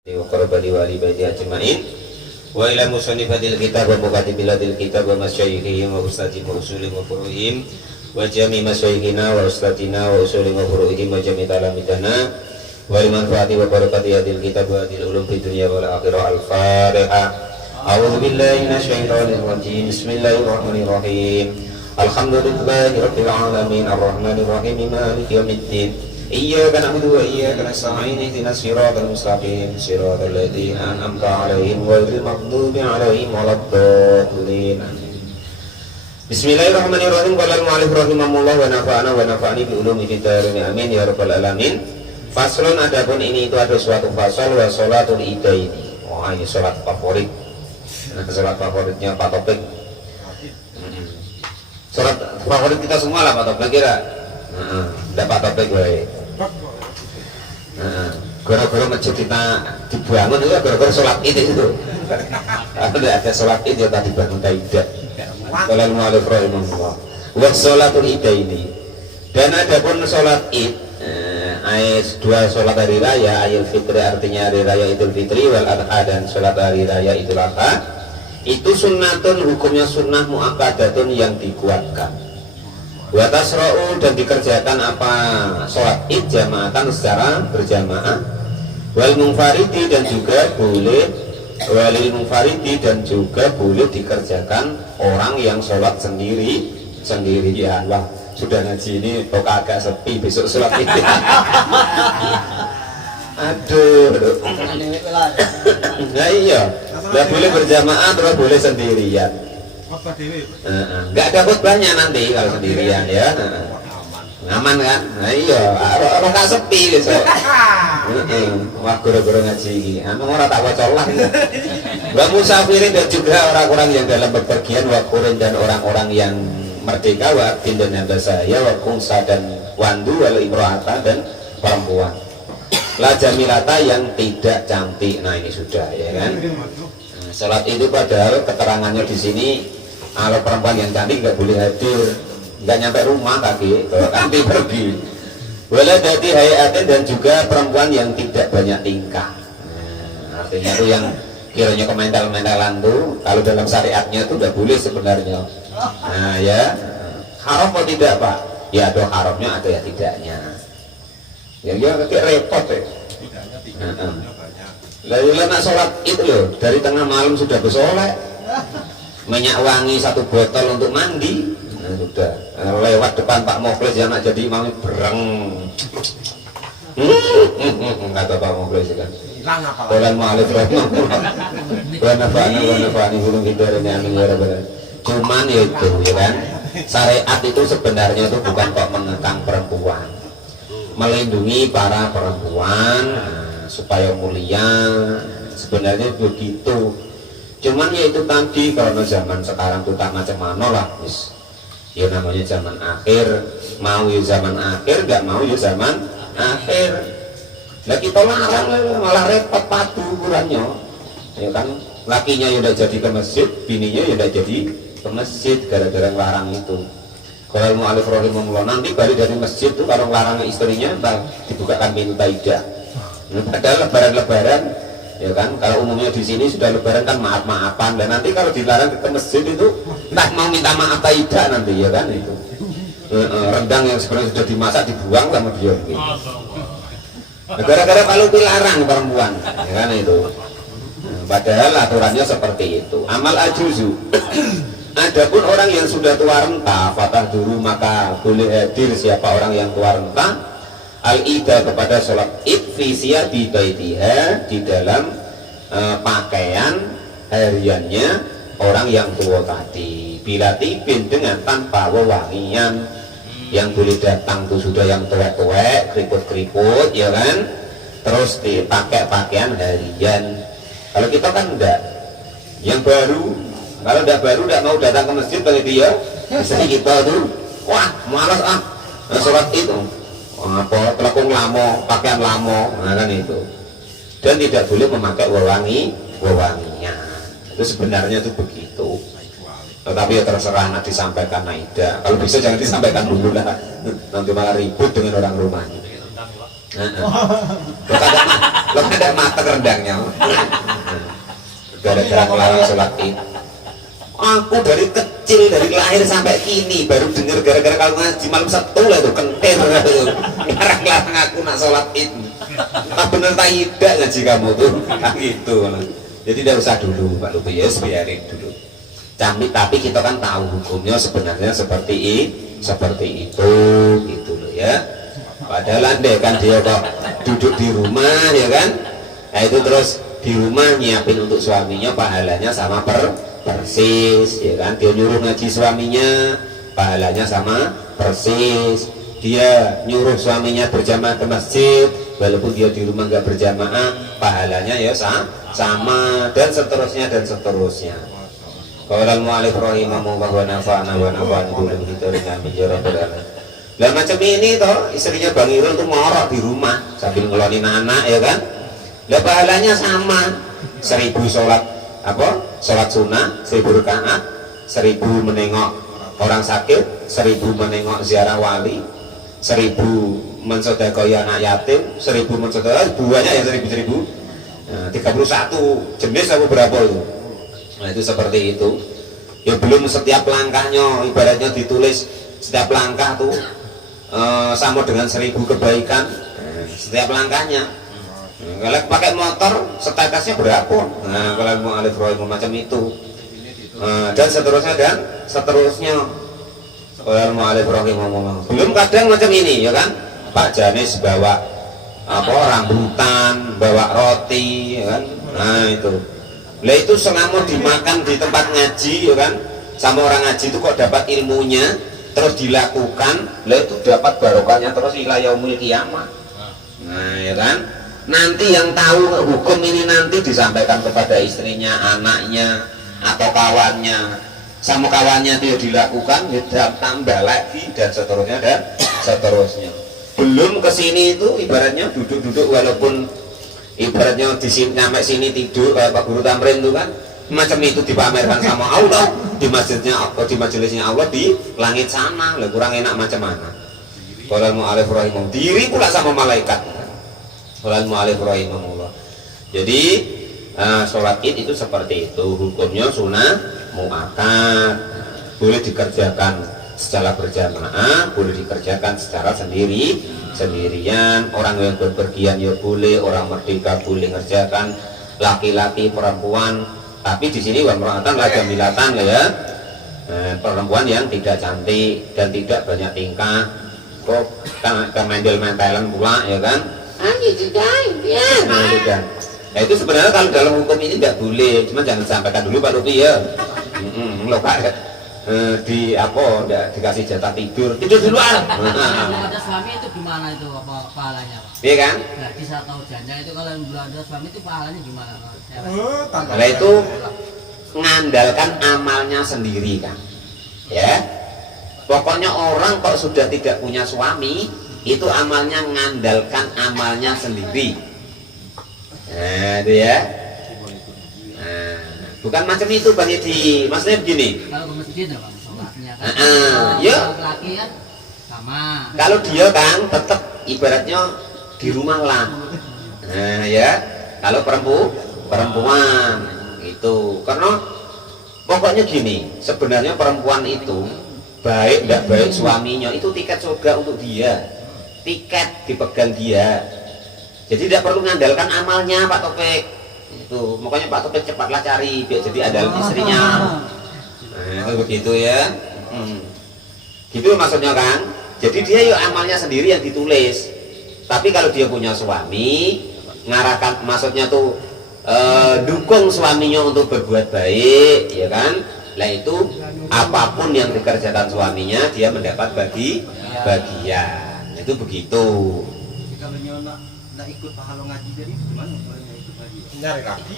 wa qarabali wa ali baiti ajma'in wa ila musannifatil kitab wa mukatibilatil kitab wa masyayikhihim wa ustadzim wa usulim wa furu'ihim wa jami masyayikhina wa ustadzina wa usulim wa furu'ihim wa jami talamidana wa limanfaati wa barakati hadil kitab wa hadil ulum fid dunya wal akhirah. Al-Fatihah. A'udzu billahi minasyaitonir rajim. Bismillahirrahmanirrahim. Alhamdulillahi rabbil alamin arrahmanir rahim maliki yaumiddin. Iyyaka na'budu wa iyyaka nasta'in ihdinas siratal mustaqim siratal ladzina an'amta 'alaihim ghairil maghdubi 'alaihim waladdallin. Bismillahirrahmanirrahim. Qala al-mu'allif rahimahullah wa nafa'ana wa nafa'ani bi ulumi fid dharain amin ya rabbal alamin. Faslun, adapun ini itu ada suatu fasal wa sholatul idaini. Wah, ini sholat favorit. Nah, sholat favoritnya Pak Topik. Sholat favorit kita semua lah Pak Topik kira. Udah Pak Topik baik. Gara-gara masjid kita dibangun itu gara-gara sholat id itu. Kalau tidak ada sholat id ya tadi bangun tidak. Kalau al-mu'allif rahimahullah wa sholatul idaini. Dan adapun sholat id, dua sholat hari raya, Idul Fitri artinya hari raya Idul Fitri, wal Adha dan sholat hari raya Idul Adha, itu sunnatun, hukumnya sunnah mu'akkadatun yang dikuatkan. Wa tasra'u, dan dikerjakan apa sholat id jamaatan secara berjamaah, wal munfaridi, dan juga boleh walil munfaridi, dan juga boleh dikerjakan orang yang sholat sendirian. Wah, sudah ngaji ini kok agak sepi besok sholat id. Aduh. Nah iya, nggak boleh berjamaah terus boleh sendirian. Nggak ada khutbahnya nanti kalau sendirian ya. Aman kan? Nah iya, orang tak sepi besok. Wah, guru-guru ngaji, orang tak wacolah. Wa musafirin, dan juga orang-orang yang dalam bepergian, wa qurin, dan orang-orang yang merdeka, wa abdin, dan hamba saya, wa kunsa, dan wandu, wal imro'ata, dan perempuan. La jamilata, yang tidak cantik. Nah ini sudah ya kan. Nah, sholat itu padahal keterangannya di sini kalau perempuan yang cantik nggak boleh hadir, nggak nyampe rumah kaki, kalau nanti pergi. Wala dadi hayatin, dan juga perempuan yang tidak banyak tingkah. Nah, artinya itu yang kiranya kemental-mentalan tuh kalau dalam syariatnya itu nggak boleh sebenarnya. Nah ya, haram atau tidak Pak? Ya ada haramnya, ada ya tidaknya. Ya kayak repot ya. Lalu nak sholat itu loh, dari tengah malam sudah bersolek, minyak wangi 1 botol untuk mandi. Nah, sudah lewat depan Pak Mokles yang nak jadi imam bereng. Kata Pak Mokles kan. Qala al-mu'allif rahimahullah wa nafa'ani hulum hidarin amin ya rabbal. Cuman ya itu ya kan, syariat itu sebenarnya itu bukan kok mengekang perempuan, melindungi para perempuan supaya mulia, sebenarnya begitu. Cuman ya itu tadi, karena zaman sekarang tuh tak macam mana lah, ya namanya zaman akhir, mau ya zaman akhir, nggak mau ya zaman akhir. Lah kita larang malah repot padu ukurannya, ya kan, lakinya ya udah jadi ke masjid, bininya ya udah jadi ke masjid gara-gara larang itu. Kalau al-mu'allif rahimahullah nanti balik dari masjid tuh kalau larang istrinya dibukakan pintu taidah. Padahal lebaran-lebaran ya kan, kalau umumnya di sini sudah lebaran kan maaf-maafan, dan nanti kalau dilarang ke masjid itu entah mau minta maaf tidak nanti ya kan itu. Rendang yang sebenarnya sudah dimasak dibuang sama dia gitu. Gara-gara kalau dilarang perempuan ya kan itu. Padahal aturannya seperti itu. Amal ajuzu. Adapun orang yang sudah tua renta, fatah dulu, maka boleh hadir siapa orang yang tua renta al-ida kepada sholat id fisia di baitiha, di dalam pakaian hariannya orang yang tua tadi, bila tibin, dengan tanpa wewangian. Yang boleh datang tuh sudah yang tua-tua, keriput-keriput ya kan, terus dipakai pakaian harian. Kalau kita kan enggak, yang baru, kalau enggak baru enggak mau datang ke masjid bagi dia, misalnya kita tuh wah malas sholat itu apa telekung lamo, pakaian lamo, nah kan itu. Dan tidak boleh memakai wewangian. Itu sebenarnya itu begitu. Tetapi ya terserah nak disampaikan naida. Kalau bisa jangan disampaikan dulu lah, nanti malah ribut dengan orang rumahnya. Lo ada mata rendangnya. Gara-gara melarang sholat id. Aku dari kecil, dari lahir sampai kini baru dengar gara-gara kalau ngaji malam Sabtu lah itu kentir larang aku nak sholat id. Tak bener tak tidak ngaji kamu tuh, gitu. Jadi tidak usah dulu Pak Lupi, ya biarin dulu. Tapi kita kan tahu hukumnya sebenarnya seperti itu, gitu loh ya. Padahal andai kan dia kok duduk di rumah ya kan, nah itu terus di rumah nyiapin untuk suaminya pahalanya sama persis ya kan. Dia nyuruh ngaji suaminya pahalanya sama persis. Dia nyuruh suaminya berjamaah ke masjid walaupun dia di rumah nggak berjamaah pahalanya ya sama, dan seterusnya dan seterusnya. Qaulal mu'allif rahimahullah wa nafa'ana wa nafa'ana bi dzikrihi min jarabul alam. Lah macam ini toh istrinya Bang Irul tuh ngorok di rumah sambil ngelonin anak ya kan. Lah pahalanya sama, 1000 sholat sholat sunnah 1000 rakaat, 1000 menengok orang sakit, 1000 menengok ziarah wali, 1000 mensedekoi anak yatim, 1000 mensedekoi banyak ya 1000. Nah, 31 jenis apa berapa itu? Nah itu seperti itu. Ya belum setiap langkahnya ibaratnya ditulis setiap langkah tuh sama dengan 1000 kebaikan setiap langkahnya. Kalau pakai motor statusnya berapa? Nah kalau mau alif roh macam itu dan seterusnya kalau mau alif roh belum kadang macam ini ya kan. Pak Janis bawa rambutan, bawa roti ya kan. Nah itu lah itu selama dimakan di tempat ngaji ya kan, sama orang ngaji itu kok dapat ilmunya terus dilakukan, lah itu dapat barokahnya terus ila yaumil kiamah. Nah ya kan, nanti yang tahu hukum ini nanti disampaikan kepada istrinya, anaknya atau kawannya, sama kawannya itu dilakukan ya tambah lagi dan seterusnya. Belum kesini itu ibaratnya duduk-duduk walaupun ibaratnya di sini sampai sini tidur kayak Pak Guru Tamrin itu kan macam itu dipamerkan sama Allah di masjidnya atau di majelisnya Allah di langit sana. Lah kurang enak macam mana. Qolal mu'allif rahimahullah diri pula sama malaikat. Qolal mu'allif rahimahullah. Jadi sholat id itu seperti itu, hukumnya sunnah muakkad, boleh dikerjakan secara berjamaah, boleh dikerjakan secara sendirian. Orang yang berpergian ya boleh, orang merdeka boleh ngerjakan, laki-laki perempuan. Tapi di sini wamra'atan la jamilatan ya, perempuan yang tidak cantik dan tidak banyak tingkah, kok kemendel-mentelan pula ya kan. Nah itu sebenarnya kalau dalam hukum ini tidak boleh, cuma jangan sampaikan dulu Pak Lupi ya. Lo enggak dikasih jatah tidur di luar. Kalau ada suami itu gimana itu pahalanya Pak? Iya kan? Gratis atau janda itu kalau belum ada suami itu pahalanya gimana Pak? Kalau itu mengandalkan amalnya sendiri kan, ya. Pokoknya orang kok sudah tidak punya suami itu amalnya mengandalkan amalnya sendiri. Nah itu ya. Bukan macam itu Bang Edi, maksudnya begini. Kalau ke masjid Pak, sholatnya kan. Ya. Laki kan sama. Kalau dia kan tetap ibaratnya di rumah lah. Nah ya, kalau perempuan itu karena pokoknya gini, sebenarnya perempuan itu baik tidak baik suaminya itu tiket surga untuk dia, tiket dipegang dia. Jadi tidak perlu mengandalkan amalnya Pak Topik. Itu makanya Pak Topik cepatlah cari biar jadi ada istrinya. Nah itu begitu ya. Gitu maksudnya kan. Jadi dia yuk amalnya sendiri yang ditulis. Tapi kalau dia punya suami, ngarahkan maksudnya tuh dukung suaminya untuk berbuat baik, ya kan? Lah itu apapun yang dikerjakan suaminya dia mendapat bagian. Itu begitu. Kalau nggak ikut pahala ngaji jadi gimana?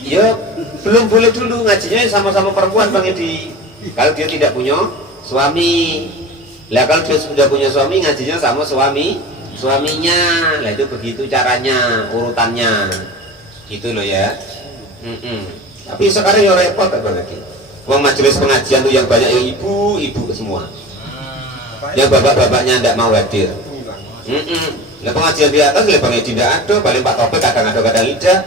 Ya belum boleh dulu ngajinya sama-sama perempuan Bang Edi. Kalau dia tidak punya suami, lah kalau dia sudah punya suami ngajinya sama suaminya. Lah itu begitu caranya, urutannya, gitu loh ya. Tapi sekarang ya repot apalagi. Uang majelis pengajian tuh yang banyak yang ibu-ibu semua. Yang bapak-bapaknya tidak mau hadir. Nah pengajian di atas lebih tidak ada, paling Pak Topik kadang tidak.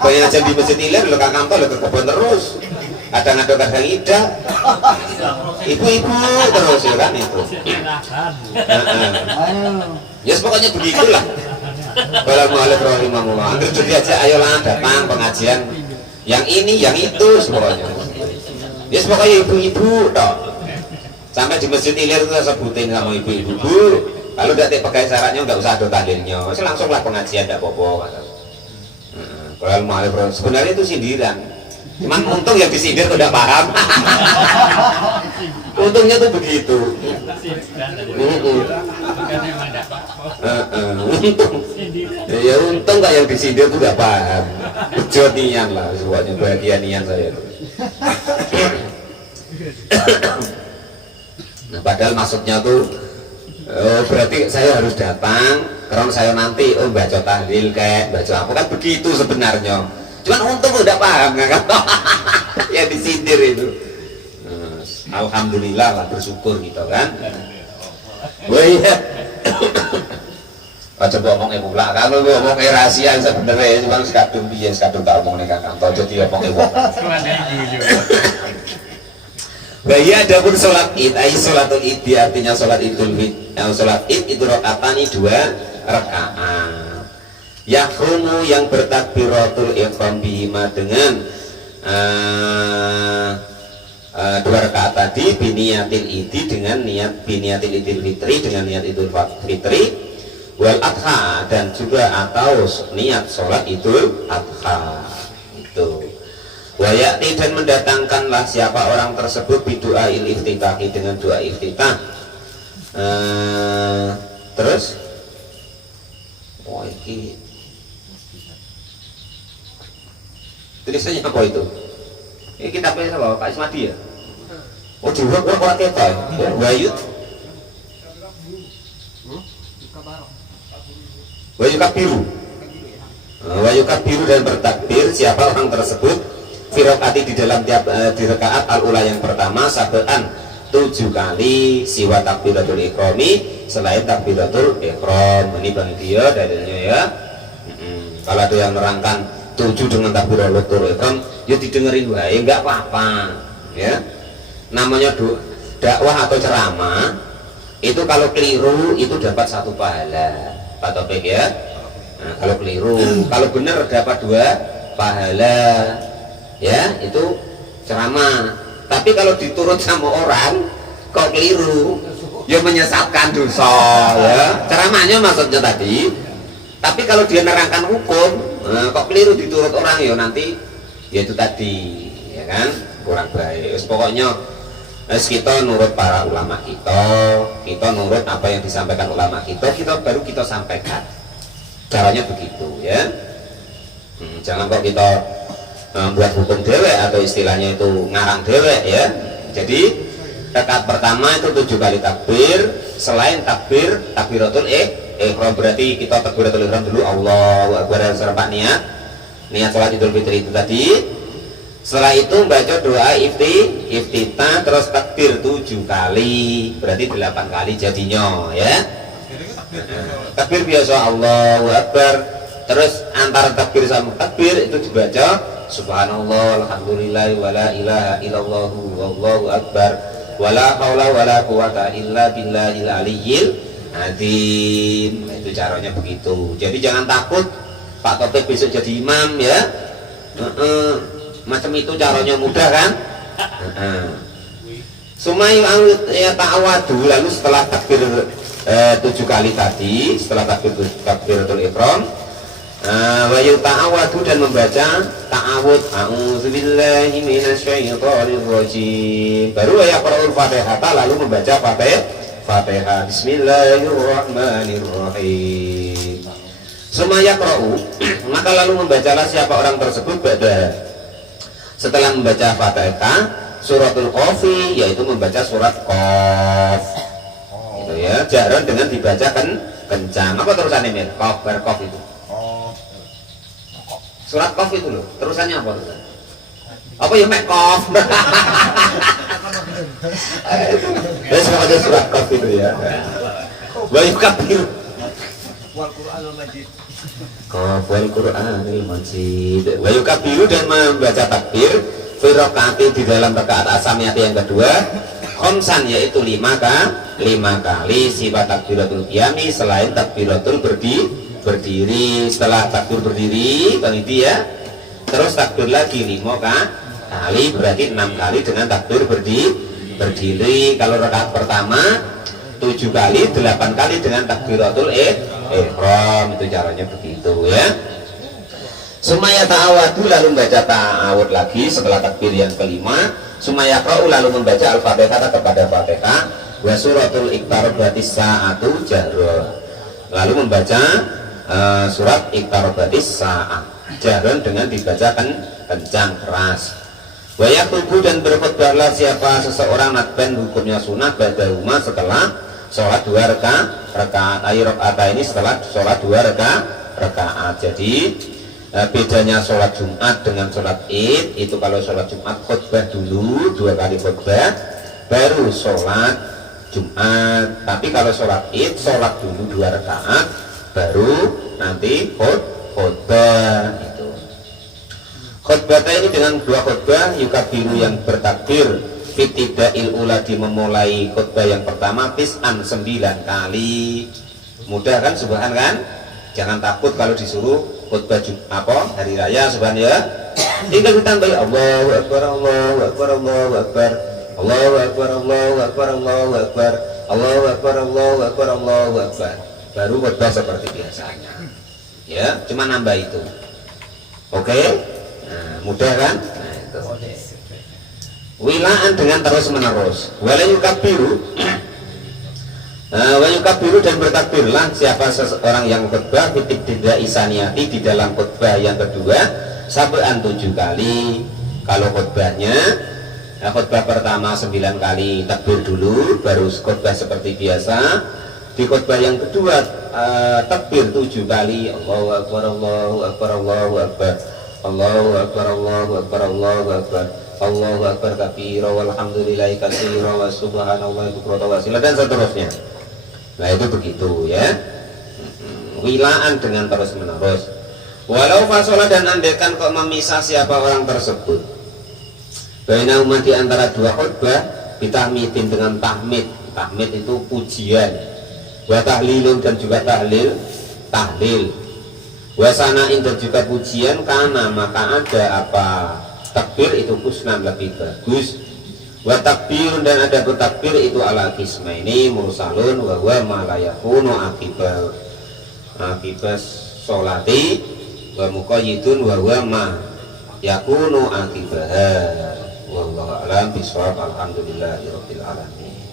Pengajian di Masjid Ilir lo Kang Kamto lo ke kebun terus. Kadang tidak. Ibu-ibu terus ya kan itu. Ya pokoknya begitulah. Kalau mu'alif rahimahullah, anggere jadi aja ayolah datang pengajian yang ini, yang itu semuanya. Ya pokoknya ibu-ibu toh. Sampai di Masjid Ilir itu sebutin sama ibu-ibu, Bu, kalau tidak pakai syaratnya nggak usah ada tahlilnya, langsunglah pengajian tidak apa-apa. Kalau mu'alif sebenarnya itu sindiran. Cuman untung yang disindir udah paham. Untungnya tuh begitu. Untung. Ya untung nggak yang disindir tuh udah paham. Jodian lah, semuanya bahagianian saya itu. Nah, padahal maksudnya tuh berarti saya harus datang karena saya nanti baca tahlil kayak baca apa kan begitu sebenarnya. Cuman untung udah paham kan? Ya disindir itu. Alhamdulillah lah, bersyukur gitu kan. Wah iya. Coba ngomongnya pula, kalau ngomongnya rahasia sebenarnya cuma sekadung piye sekadung tak ngomongnya Kang Kanto jadi ngomongnya wong. Nah iya ada pun sholat id, sholatul id artinya sholat idul fitri. Sholat id itu rakaatani 2 rakaat. Yahrumu yang bertakbiratul ihram bihima dengan 2 rakaat tadi biniyatil idi dengan niat biniyatil idul fitri dengan niat idul fitri wal adha dan juga atau niat sholat idul adha itu. Wayati dan mendatangkanlah siapa orang tersebut bidoa il iftitahi dengan doa iftitah. Terus ini tulisannya apa itu? Ini kitabnya apa? Pak Ismadi ya? Oh juga orang kita Wayut Wayukabiru Wayukabiru dan bertakbir siapa orang tersebut firokati di dalam tiap di rakaat al-ula yang pertama sabean 7 kali siwa takbiratul ikrami selain takbiratul ikram. Ini bang dia dalilnya ya. Kalau ada yang nerangkan 7 dengan takbiratul ikram ya didengerin wae enggak apa-apa ya. Namanya dakwah atau ceramah itu kalau keliru itu dapat 1 pahala Pak Topik ya. Nah, kalau keliru, kalau benar dapat 2 pahala ya, itu ceramah. Tapi kalau diturut sama orang kok keliru ya menyesatkan dosa ya. Ceramahnya maksudnya tadi. Tapi kalau dia nerangkan hukum kok keliru diturut orang ya nanti ya itu tadi ya kan kurang baik. Pokoknya kita nurut para ulama kita nurut apa yang disampaikan ulama kita baru kita sampaikan. Caranya begitu ya. Jangan kok kita buat hukum dewek atau istilahnya itu ngarang dewek ya. Jadi rakaat pertama itu 7 kali takbir selain takbiratul ihram berarti kita takbiratul ihram dulu Allahu akbar serta niat salat idul fitri itu tadi. Setelah itu baca doa iftitah terus takbir 7 kali berarti 8 kali jadinya ya. Takbir biasa Allahu akbar terus antara takbir sama takbir itu dibaca subhanallah alhamdulillah wala ilaha illallah wallahu akbar wala haula wala quwata illa billahil aliyyil azim. Nah, itu caranya begitu. Jadi jangan takut Pak Topik besok jadi imam ya. Macam itu caranya mudah kan. Sumayu ya ta'awadu lalu setelah takbir 7 kali tadi setelah takbiratul ihram wa yuta'awadu dan membaca ta'awud a'udzubillahi minasyaitonir rajim baru ya Qur'anul Fatihah lalu membaca Fatihah bismillahirrahmanirrahim sumaya qra'u maka lalu membacalah siapa orang tersebut setelah membaca Fatihah suratul Qafi yaitu membaca surat Qaf gitu ya jaran dengan dibacakan kencang. Apa terusannya Mir? Qaf berqaf itu surat Qaf itu loh terusannya apa tuh? Apa ya mek Qaf terus ada surat Qaf itu ya bayu kabir wal Qur'anul Majid. Qafwal Qur'anil Majid. Wa yukabbiru dan membaca takbir fi rakaati di dalam rakaat asamiyati yang kedua khamsan yaitu 5 kali sifat takbiratul qiyami selain takbiratul berdiri. Setelah takbir berdiri itu ya terus takbir lagi 5 kali berarti 6 kali dengan takbir berdiri. Kalau rakaat pertama 7 kali 8 kali dengan takbiratul ihram. Itu caranya begitu ya. Sumaya ta'awadu lalu membaca ta'awud lagi setelah takbir yang kelima. Sumaya qa'u lalu membaca al-fatihah kepada fatihah wa suratul iqtarabatis sa'atu jahra. Lalu membaca surat iqtarabatis sa'ah jahran dengan dibacakan kencang keras. Wa yaqtubu dan berkhutbahlah siapa seseorang nadban hukumnya sunah ba'dahuma setelah sholat 2 rakaat ini setelah sholat 2 rakaat. Jadi bedanya sholat Jumat dengan sholat Id itu kalau sholat Jumat khutbah dulu 2 kali khutbah baru sholat Jumat. Tapi kalau sholat Id sholat dulu 2 rakaat baru nanti khutbah. Itu khutbah ini dengan 2 khutbah yukabiru yang bertakbir fitidail ula di memulai khutbah yang pertama tis'an 9 kali. Mudah kan subhan kan? Jangan takut kalau disuruh khutbah hari raya subhan ya. Tinggal ditambahi Allahu Akbar Allahu Akbar Allahu Akbar Allahu Akbar Allahu Akbar Allahu Akbar Allahu Akbar Allahu Akbar Allahu Akbar. Baru khutbah seperti biasanya. Ya, cuma nambah itu. Oke? Nah, mudah kan? Nah, itu. Wilaan dengan terus menerus. Wayukabiru dan bertakbirlah siapa seseorang yang khutbah fitib tidak isaniyati di dalam khutbah yang kedua sab'an 7 kali. Kalau khutbahnya khutbah pertama 9 kali takbir dulu baru khutbah seperti biasa. Di khutbah yang kedua takbir 7 kali Allahu Akbar Allahu Akbar Allahu Akbar Allahu Akbar Allahu Akbar Allahu Akbar Allahu Akbar kabira walhamdulillahi katsira wa subhanallahi bukratan wa asila dan seterusnya. Nah itu begitu ya. Wilaan dengan terus menerus. Walau fasolah dan andaikan kok memisah siapa orang tersebut baina umat di antara 2 khutbah bitahmidin dengan tahmid. Tahmid itu pujian. Wa tahlilun dan juga tahlil. Wa sana'in dan juga pujian karena maka ada apa takbir itu husnan lebih bagus. Wa takbir dan ada bertakbir itu ala qismaini mursalun wa huwa ma la yakunu akibas sholati wa muqayyidun wa huwa ma yakunu akibaha. Wallahu a'lam bishawab. Alhamdulillahirabbil alamin.